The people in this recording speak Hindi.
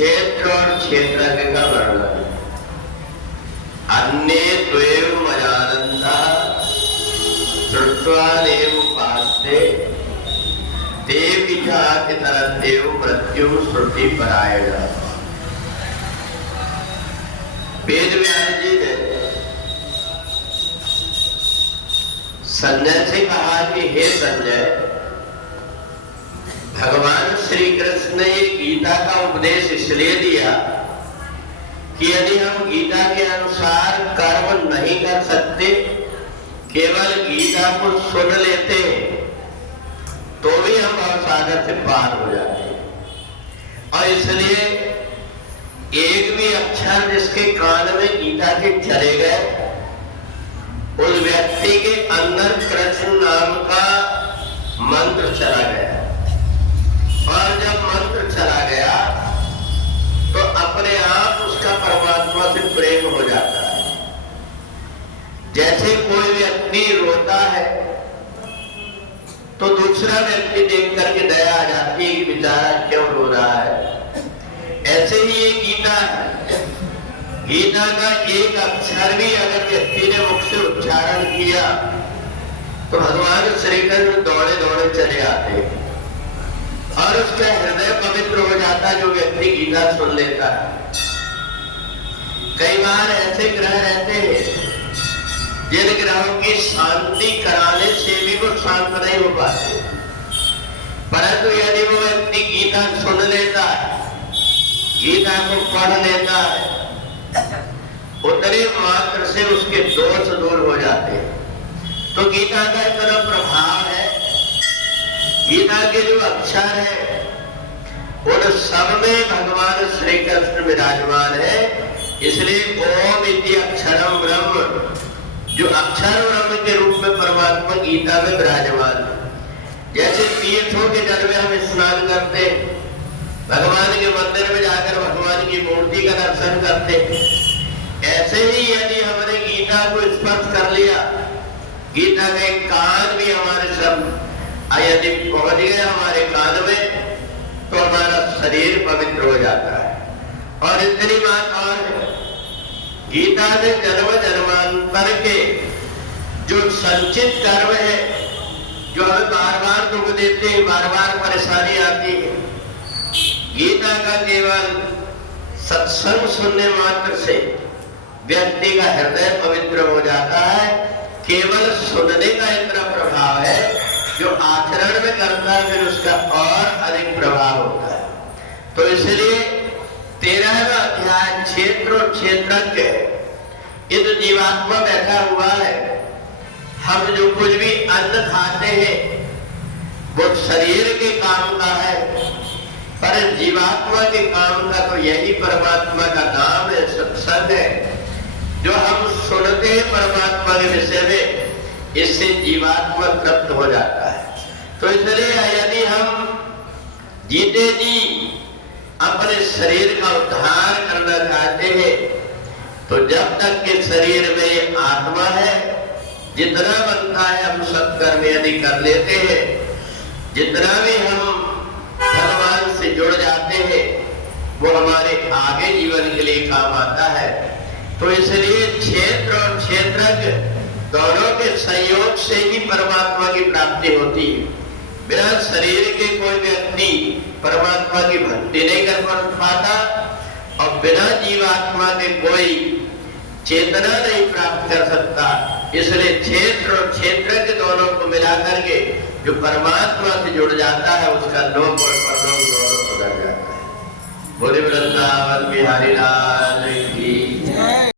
क्षेत्र और क्षेत्रज्ञ का वर्णन। अन्ये त्वेव मजानन्तः श्रुत्वा नेव उपास्ते ते विचाति तरन्त्येव मृत्युं श्रुति परायणः। वेद व्यास जी ने संजय से कहा कि हे संजय, भगवान श्री कृष्ण ने ये गीता का उपदेश इसलिए दिया कि यदि हम गीता के अनुसार कर्म नहीं कर सकते, केवल गीता को सुन लेते हैं, तो भी हम भवसागर से पार हो जाते हैं। और इसलिए एक भी अक्षर जिसके कान में गीता के चले गए, उस व्यक्ति के अंदर कृष्ण नाम का मंत्र चला गया। और जब मंत्र चला गया तो अपने आप उसका परमात्मा से प्रेम हो जाता है। जैसे कोई व्यक्ति रोता है तो दूसरा व्यक्ति देख करके दया आ जाती है कि बेचारा क्यों रो रहा है। ऐसे ही ये गीता है। गीता का एक अक्षर भी अगर व्यक्ति ने मुख से उच्चारण किया तो भगवान श्री कृष्ण दौड़े दौड़े चले आते हैं और उसका हृदय पवित्र हो जाता है जो व्यक्ति गीता सुन लेता है। कई बार ऐसे ग्रह रहते हैं जिन ग्रहों की शांति कराने से भी वो शांत नहीं हो पाते, परंतु यदि वो व्यक्ति गीता सुन लेता है, गीता को पढ़ लेता है, उतने मात्र से उसके दोष दूर हो जाते हैं। तो गीता का इतना प्रभाव है। गीता के जो अक्षर है उन सब में भगवान श्री कृष्ण विराजमान है। इसलिए ओम इति अक्षरम ब्रह्म, जो अक्षर ब्रह्म के रूप में परमात्मा गीता में विराजमान है। जैसे तीर्थों के जल में हम स्नान करते, भगवान के मंदिर में जाकर भगवान की मूर्ति का दर्शन करते, ऐसे ही यदि हमने गीता को स्पर्श कर लिया, गीता का एक कान भी हमारे सब यदि पहुंच गए हमारे कान में, तो हमारा शरीर पवित्र हो जाता है। और इतनी बात और है, गीता ने जन्म जन्मांतर के जो संचित कर्म है, जो हमें बार बार दुख देते हैं, बार बार परेशानी आती है, गीता का केवल सत्संग सुनने मात्र से व्यक्ति का हृदय पवित्र हो जाता है। केवल सुनने का इतना प्रभाव है, जो आचरण में करता है फिर उसका और अधिक प्रभाव होता है। तो इसलिए 13वां अध्याय क्षेत्र और क्षेत्रज्ञ, ये तो जीवात्मा बैठा हुआ है। हम जो कुछ भी अन्न खाते हैं वो शरीर के काम का है, पर जीवात्मा के काम का तो यही परमात्मा का नाम है, सत्संग है, जो हम सुनते हैं परमात्मा के विषय में। इससे जीवात्मा तृप्त हो जाता है। तो इसलिए यदि हम जीते जी अपने शरीर का उद्धार करना चाहते हैं, तो जब तक के शरीर में ये आत्मा है, जितना बनता है हम सत्कर्म यदि कर लेते हैं, जितना भी हम भगवान से जुड़ जाते हैं, वो हमारे आगे जीवन के लिए काम आता है। तो इसलिए क्षेत्र और क्षेत्रज्ञ दोनों के संयोग से ही परमात्मा की प्राप्ति होती है। बिना शरीर के कोई व्यक्ति परमात्मा की भक्ति नहीं कर पाता, और बिना जीवात्मा के कोई चेतना नहीं प्राप्त कर सकता। इसलिए क्षेत्र और क्षेत्रज्ञ दोनों को मिला करके जो परमात्मा से जुड़ जाता है, उसका लोक और परलोक दोनों सुधर जाता है। बोले वृंदावन बिहारी लाल